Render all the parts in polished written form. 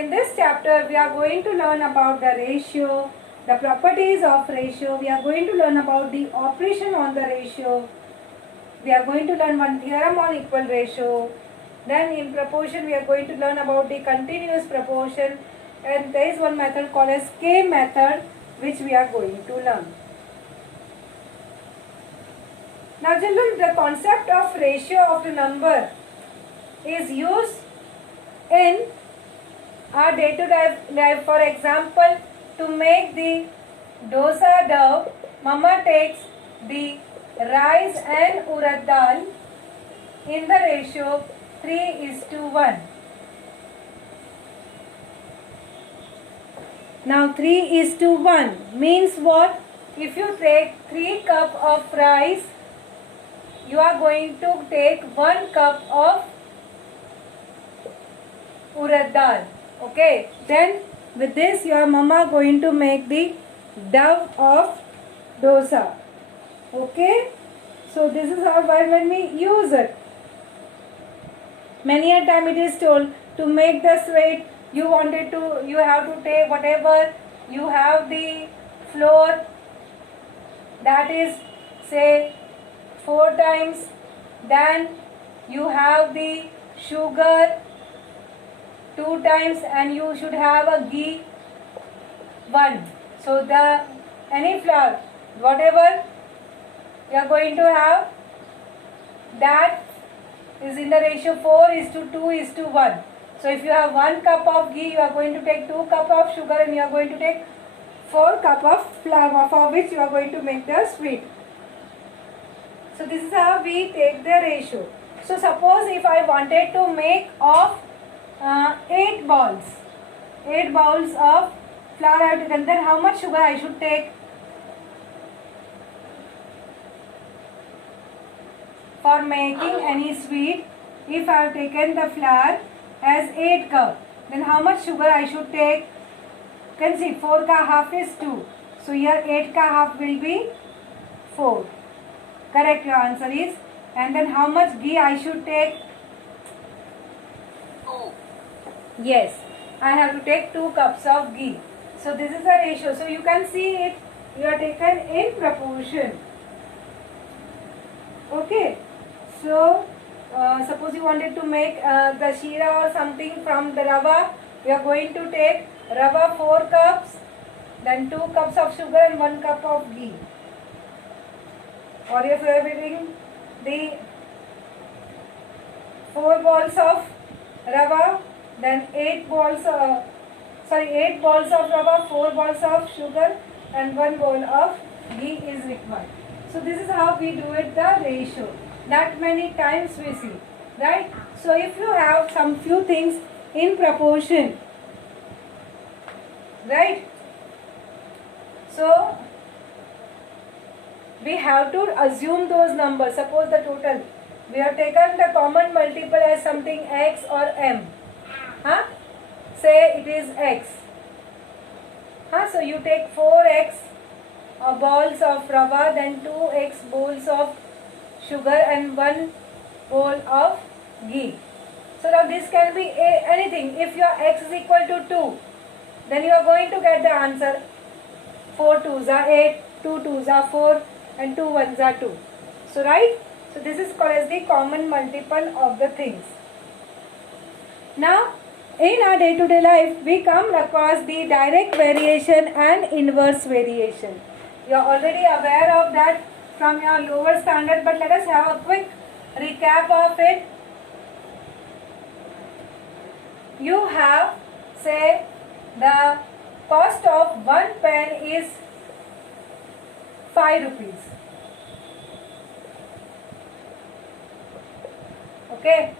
In this chapter, we are going to learn about the ratio, the properties of ratio. We are going to learn about the operation on the ratio. We are going to learn one theorem on equal ratio. Then in proportion, we are going to learn about the continuous proportion. And there is one method called as K method, which we are going to learn. Now children, the concept of ratio of the number is used in our day-to-day life. For example, to make the dosa dough, mama takes the rice and urad dal in the ratio 3:1. Now 3:1 means what? If you take 3 cups of rice, you are going to take 1 cup of urad dal. Okay, then with this your mama going to make the dough of dosa. Okay, so this is how when we use it. Many a time it is told to make the sweet, you have to take whatever you have the flour, that is say 4 times, then you have the sugar 2 times, and you should have a ghee 1. So the any flour, whatever you are going to have, that is in the ratio 4:2:1. So if you have 1 cup of ghee, you are going to take 2 cup of sugar, and you are going to take 4 cup of flour, for which you are going to make the sweet. So this is how we take the ratio. So suppose if I wanted to make of 8 bowls of flour I have taken, then how much sugar I should take? For making any sweet, if I have taken the flour as 8 cup, then how much sugar I should take? You can see 4 ka half is 2. So here 8 ka half will be 4. Correct, your answer is. And then how much ghee I should take? Yes, I have to take 2 cups of ghee. So this is the ratio. So you can see it, you are taken in proportion. Okay. So suppose you wanted to make the sheera or something from the rava, we are going to take rava 4 cups, then 2 cups of sugar and 1 cup of ghee. Or if you are having the 4 balls of rava, then 8 balls of rava, 4 balls of sugar and 1 bowl of ghee is required. So this is how we do it, the ratio. That many times we see, right? So if you have some few things in proportion, right? So we have to assume those numbers. Suppose the total, we have taken the common multiple as something x or m. Say it is x. So you take 4x balls of rava, then 2x bowls of sugar and 1 bowl of ghee. So now this can be anything. If your x is equal to 2, then you are going to get the answer 4 2s are 8, 2 2s are 4 and 2 1s are 2. So right? So this is called as the common multiple of the things. Now in our day-to-day life, we come across the direct variation and inverse variation. You are already aware of that from your lower standard, but let us have a quick recap of it. You have, say, the cost of 1 pen is 5 rupees. Okay,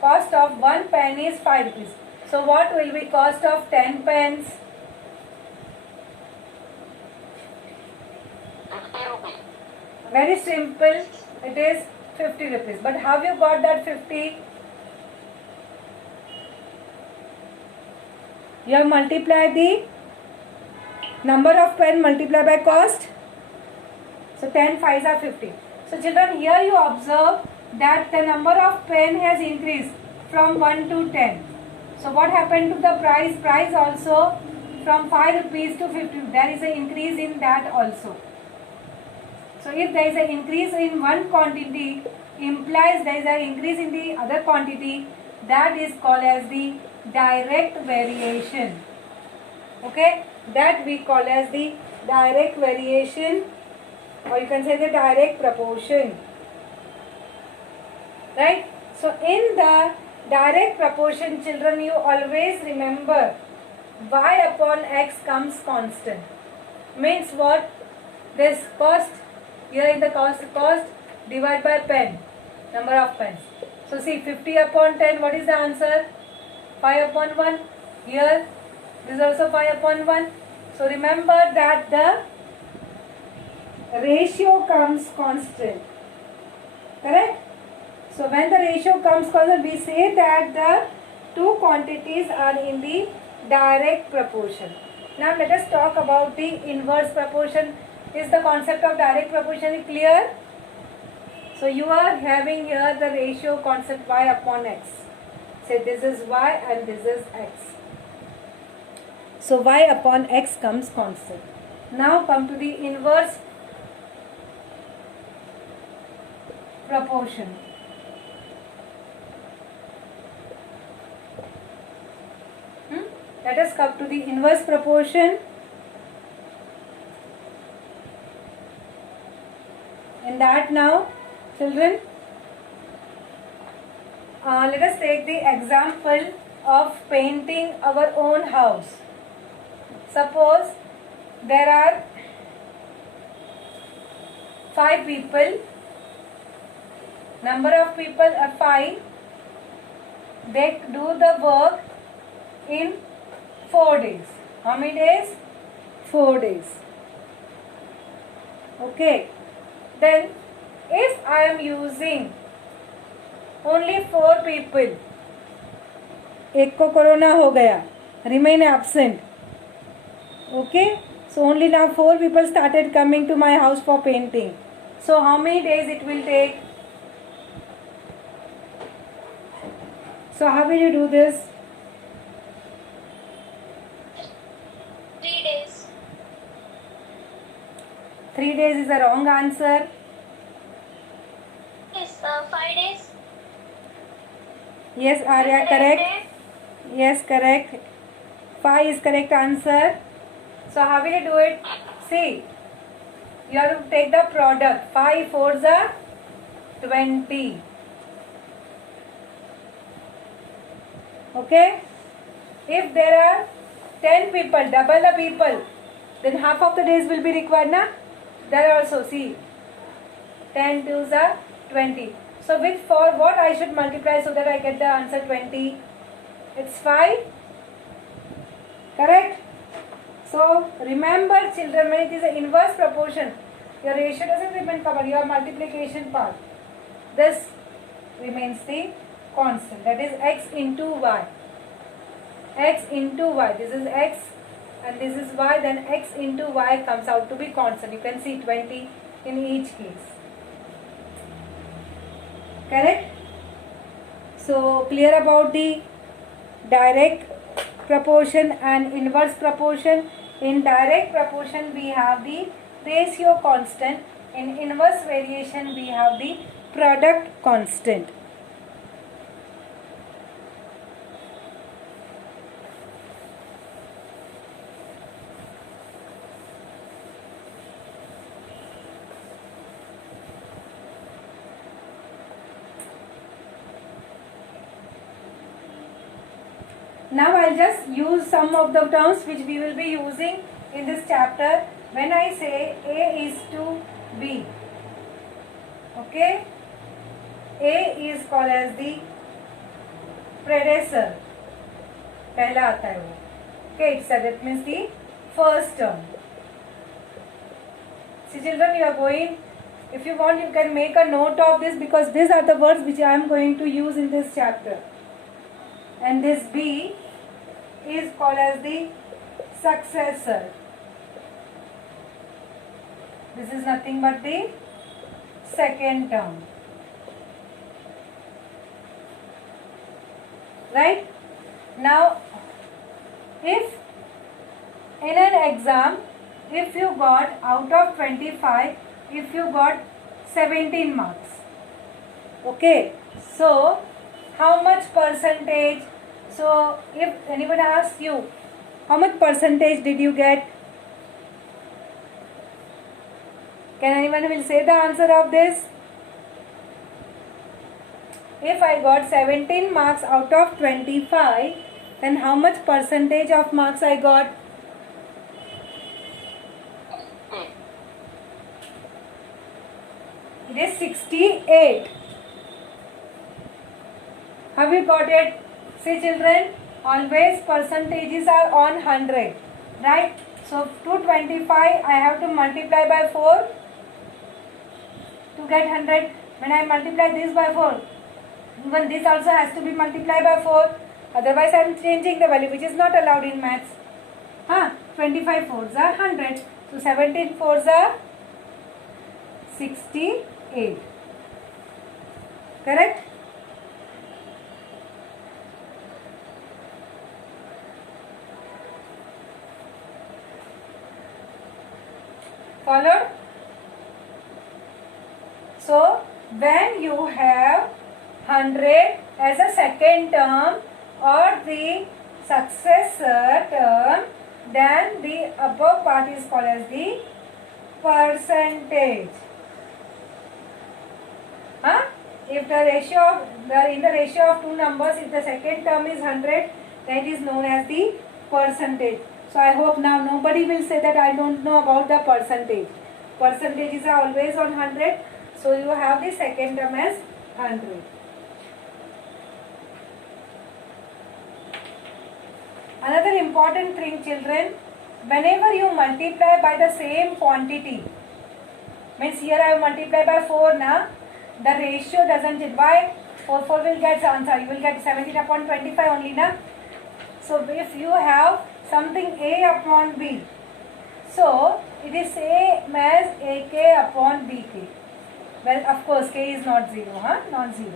cost of 1 pen is 5 rupees. So what will be cost of 10 pens? 50 rupees. Very simple, it is 50 rupees. But have you got that 50? You have multiplied the number of pen multiplied by cost. So 10 5s are 50. So children, here you observe that the number of pen has increased from 1 to 10. So what happened to the price? Price also from 5 rupees to 50. There is an increase in that also. So if there is an increase in one quantity, implies there is an increase in the other quantity. That is called as the direct variation. Okay, that we call as the direct variation, or you can say the direct proportion. Right? So in the direct proportion, children, you always remember y upon x comes constant. Means what? This cost, here in the cost divide by pen, number of pens. So see, 50 upon 10, what is the answer? 5 upon 1. Here, this is also 5 upon 1. So remember that the ratio comes constant. Correct? So when the ratio comes constant, we say that the two quantities are in the direct proportion. Now let us talk about the inverse proportion. Is the concept of direct proportion clear? So you are having here the ratio concept y upon x. Say this is y and this is x. So y upon x comes constant. Now come to the inverse proportion. Let us come to the inverse proportion. In that now, children, let us take the example of painting our own house. Suppose there are 5 people. Number of people are 5. They do the work in 4 days. How many days? 4 days. Okay. Then if I am using only 4 people, एक को corona हो गया, remain absent. Okay. So only now 4 people started coming to my house for painting. So how many days it will take? So how will you do this? 3 days. 3 days is the wrong answer. Yes, 5 days. Yes, Arya, correct. Yes, correct. 5 is correct answer. So how will you do it? See, you have to take the product. 5 4s are 20. Okay. If there are 10 people, double the people, then half of the days will be required, na? There also, see, 10 2s are 20. So with for what I should multiply so that I get the answer 20? It's 5. Correct? So remember, children, when it is an inverse proportion, your ratio doesn't remain covered, your multiplication part. This remains the constant, that is x into y. X into y, this is x and this is y, then x into y comes out to be constant. You can see 20 in each case. Correct? So clear about the direct proportion and inverse proportion. In direct proportion we have the ratio constant. In inverse variation we have the product constant. Now I'll just use some of the terms which we will be using in this chapter. When I say A is to B, okay, A is called as the predecessor, पहला आता है वो, okay, it's that means the first term. See children, you are going, if you want you can make a note of this because these are the words which I am going to use in this chapter. And this B is called as the successor. This is nothing but the second term. Right? Now, if in an exam, if you got out of 25, if you got 17 marks, okay, so how much percentage? So if anyone asks you, how much percentage did you get? Can anyone will say the answer of this? If I got 17 marks out of 25, then how much percentage of marks I got? It is 68. Have you got it? See children, always percentages are on 100, right? So 225 I have to multiply by 4 to get 100. When I multiply this by 4, even this also has to be multiplied by 4. Otherwise I am changing the value, which is not allowed in maths. 25 fours are 100. So 17 fours are 68. Correct? Followed? So when you have 100 as a second term or the successor term, then the above part is called as the percentage. If the ratio of in the ratio of two numbers, if the second term is 100, then it is known as the percentage. So I hope now nobody will say that I don't know about the percentage. Percentages are always on 100. So you have the second term as 100. Another important thing, children, whenever you multiply by the same quantity, means here I have multiplied by 4 now, the ratio doesn't change. Why? 4 will get answer. You will get 17 upon 25 only na. So if you have something A upon B, so it is same as AK upon BK. Well, of course, K is not 0, not 0.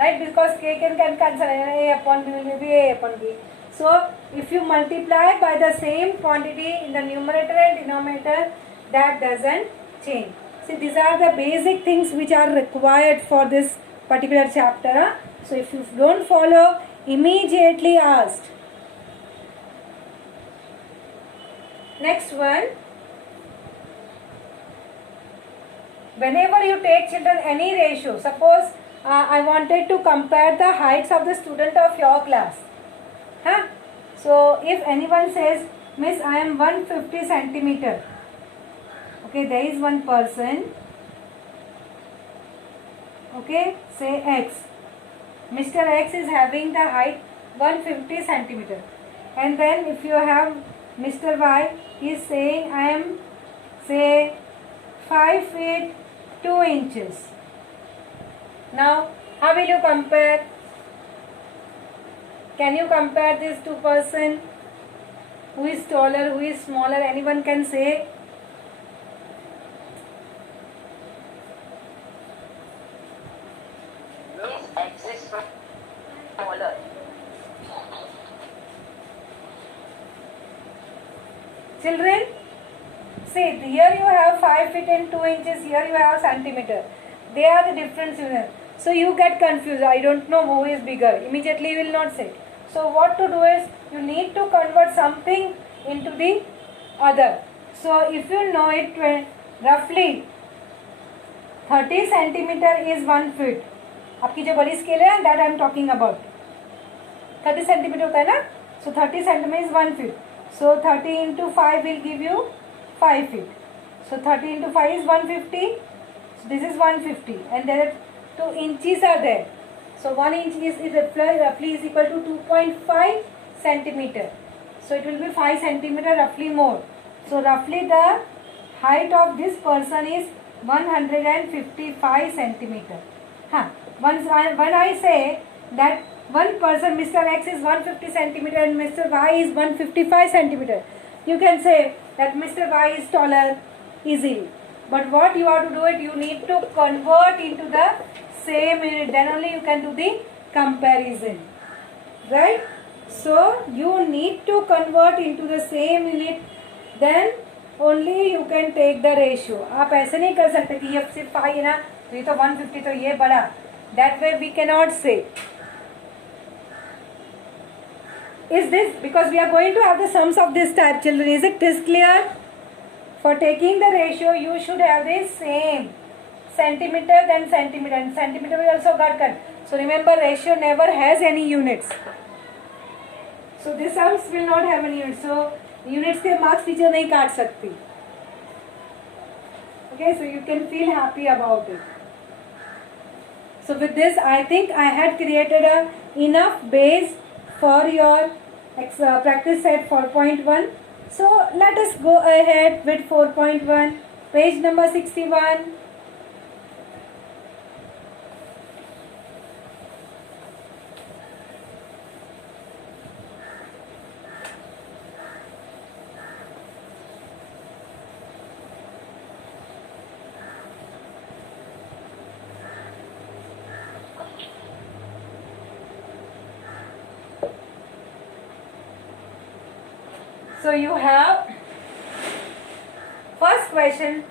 Right, because K can cancel, A upon B will be A upon B. So, if you multiply by the same quantity in the numerator and denominator, that doesn't change. See, these are the basic things which are required for this particular chapter. So, if you don't follow, immediately asked. Next one. Whenever you take children any ratio, suppose I wanted to compare the heights of the student of your class. So if anyone says, Miss, I am 150 centimeter. Okay, there is one person. Okay, say X. Mr. X is having the height 150 centimeter. And then if you have Mr. Y, he is saying I am, say, 5 feet 2 inches. Now, how will you compare? Can you compare these two person? Who is taller, who is smaller? Anyone can say? Miss X is smaller. Children, see, here you have 5 feet and 2 inches, here you have centimeter. They are the different units. So you get confused. I don't know who is bigger. Immediately you will not say. So what to do is, you need to convert something into the other. So if you know it roughly 30 centimeter is 1 feet. आपकी जो बड़ी scale है, that I am talking about. 30 centimeter होता है ना? So 30 centimeter is 1 feet. So 30 into 5 will give you 5 feet. So 30 into 5 is 150. So this is 150, and there are 2 inches are there. So 1 inch is roughly is equal to 2.5 centimeter. So it will be 5 centimeter roughly more. So roughly the height of this person is 155 centimeter. When I say that one person, Mr. X is 150 centimeter and Mr. Y is 155 centimeter, you can say that Mr. Y is taller easily. but what you have to do it, you need to convert into the same unit, then only you can do the comparison, right? So you need to convert into the same unit, then only you can take the ratio. आप ऐसे नहीं कर सकते कि ये सिर्फ 5 है ना, तो ये तो 150 तो ये बड़ा, that way we cannot say. Is this because we are going to have the sums of this type, children? Is it this clear? For taking the ratio, you should have the same centimeter then centimeter, and centimeter will also got cut. So remember, ratio never has any units. So this sums will not have any units. So units के marks teacher नहीं काट सकती. Okay, so you can feel happy about it. So with this, I think I had created a enough base for your practice set 4.1. So let us go ahead with 4.1, page number 61. So you have first question,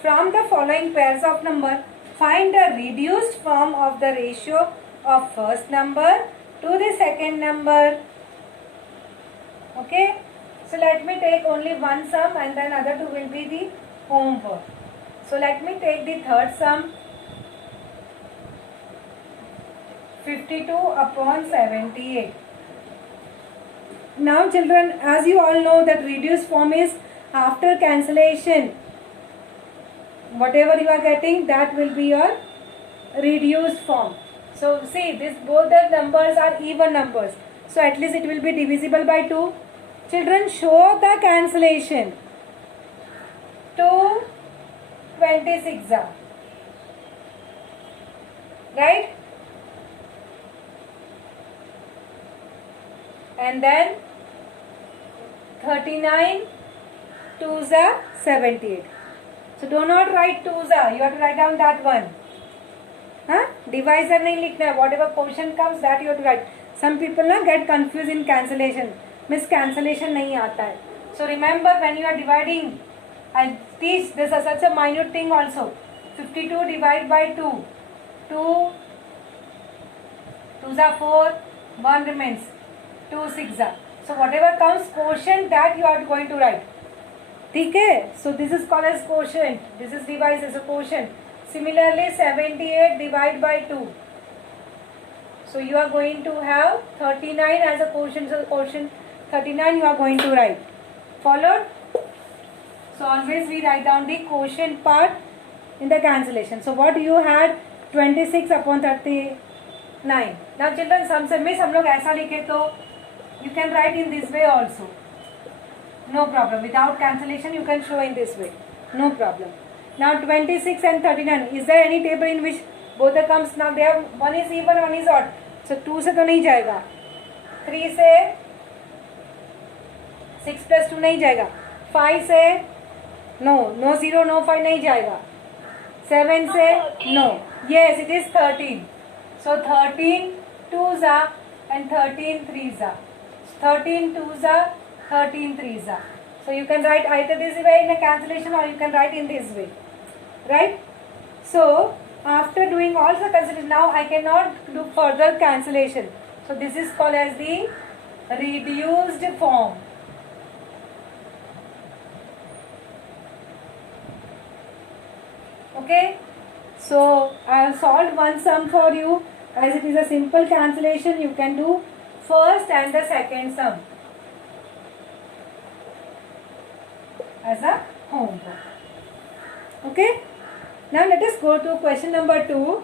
from the following pairs of number, find the reduced form of the ratio of first number to the second number. Okay, so let me take only one sum and then other two will be the homework. So let me take the third sum, 52 upon 78. Now children, as you all know that reduced form is after cancellation. Whatever you are getting, that will be your reduced form. So see, this both the numbers are even numbers. So at least it will be divisible by 2. Children, show the cancellation. 2 26 are. Right? And then 39 2s are 78. So do not write 2s are. You have to write down that one. Huh? Divisor नहीं लिखना है. Whatever portion comes, that you have to write. Some people ना get confused in cancellation. Miss cancellation नहीं आता है. So remember, when you are dividing, and teach this is such a minute thing also. 52 divided by 2. 2 2s are 4. 1 remains. 2 6 are. So whatever comes quotient, that you are going to write. ठीक है? So this is called as quotient. This is divised as a quotient. Similarly, 78 divided by 2. So you are going to have 39 as a quotient. So quotient 39 you are going to write. Followed? So always we write down the quotient part in the cancellation. So what you had, 26 upon 39. Now children, some से miss हम लोग ऐसा लिखे तो you can write in this way also. No problem. Without cancellation, you can show in this way. No problem. Now 26 and 39. Is there any table in which both the comes? Now they have one is even, one is odd. So 2 से तो नहीं जाएगा. 3 से 6 plus 2 नहीं जाएगा. 5 से no 0 no 5 नहीं जाएगा. 7 से no. Yes, it is 13. So 13 2s are and 13 3s are. 13 2s are, 13 3s are. So you can write either this way in a cancellation or you can write in this way. Right? So after doing all the cancellation, now I cannot do further cancellation. So this is called as the reduced form. Okay? So I have solved one sum for you. As it is a simple cancellation, you can do first and the second sum as a homework. Okay? Now let us go to question number 2.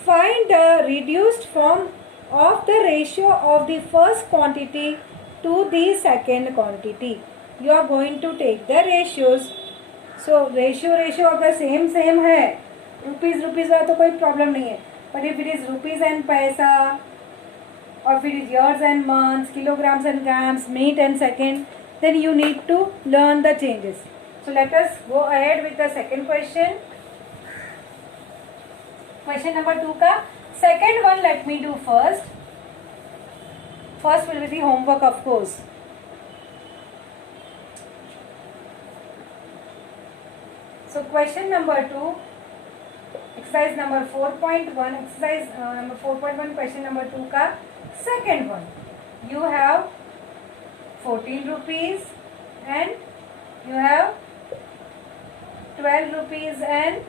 Find the reduced form of the ratio of the first quantity to the second quantity. You are going to take the ratios. So ratio अगर same है, rupees वाला तो कोई problem नहीं है. But if it is rupees and paisa, or if it is years and months, kilograms and grams, minute and second, then you need to learn the changes. So let us go ahead with the second question. Question number 2 ka second one let me do first. First will be the homework, of course. So question number 2, exercise number 4.1, exercise number 4.1, question number 2 ka second one. You have 14 rupees and you have 12 rupees and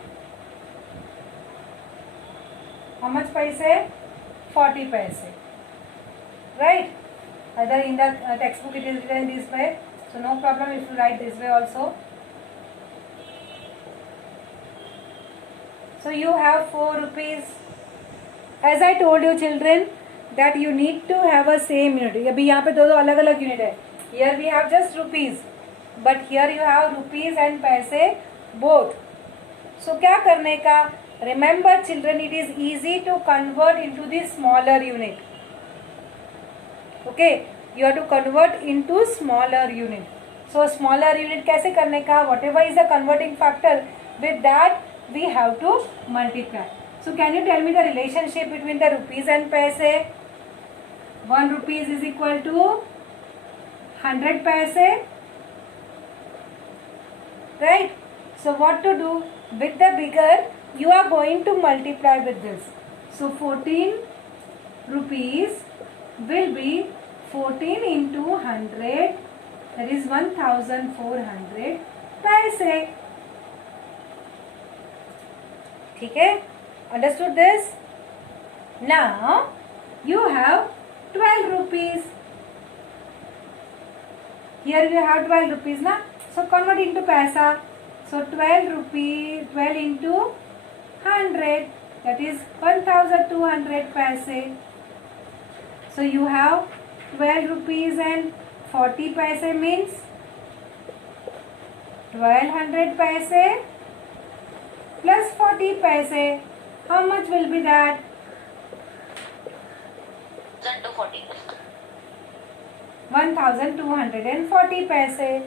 how much paise? 40 paise. Right? Either in the textbook it is written this way. So no problem if you write this way also. So you have 4 rupees. As I told you children that you need to have a same unit. अभी यहाँ पे दो अलग अलग unit है. Here we have just rupees, but here you have rupees and पैसे both. So क्या करने का? Remember children, it is easy to convert into the smaller unit. Okay, you have to convert into smaller unit. So smaller unit कैसे करने का? Whatever is the converting factor, with that we have to multiply. So can you tell me the relationship between the rupees and paise? 1 rupees is equal to 100 paise. Right? So what to do? With the bigger, you are going to multiply with this. So 14 rupees will be 14 into 100, that is 1400 paise. ठीक है? Understood this? Now you have 12 rupees. Here you have 12 rupees na? So convert into paisa. So 12 rupees, 12 into 100, that is 1200 paise. So you have 12 rupees and 40 paise means 1200 paise plus 40 paise. How much will be that? 1240. 1240 paise.